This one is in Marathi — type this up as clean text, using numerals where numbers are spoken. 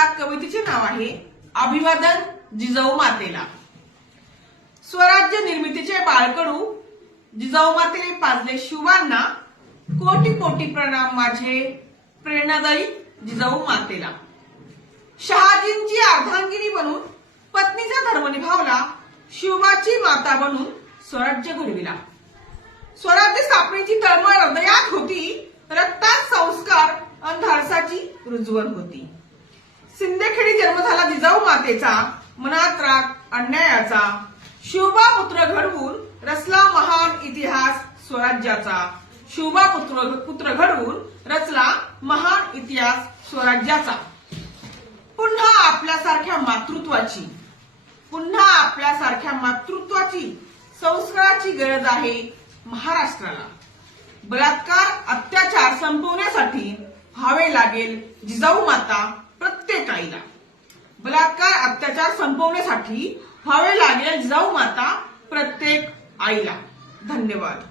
या कवितेचे नाव आहे अभिवादन जिजाऊ मातेला। स्वराज्य निर्मितीचे बाळकडू जिजाऊ मातेने पाजले शिवांना, कोटी कोटी प्रणाम माझे प्रेरणादायी जिजाऊ मातेला। शहाजींची अर्धांगिनी बनून पत्नीचा धर्म निभावला, शिवबाची माता बनून स्वराज्य घडविला। स्वराज्य स्थापनेची तळमळ हृदयात होती, रक्तात संस्कार अन धाडसाची रुजवण होती। सिंदखेडी जन्म झाला जिजाऊ मातेचा, मनात राग अन्यायाचा, शिवबा पुत्र घडवून रचला महान इतिहास स्वराज्याचा। शिवबा पुत्र घडवून रचला महान इतिहास स्वराज्याचा। पुन्हा आपल्यासारख्या मातृत्वाची संस्काराची गरज आहे महाराष्ट्राला। बलात्कार अत्याचार संपवण्यासाठी व्हावे लागेल जिजाऊ माता प्रत्येक आईला। बलात्कार अत्याचार संपवण्यासाठी व्हावे लागेल जिजाऊ माता प्रत्येक आईला। धन्यवाद।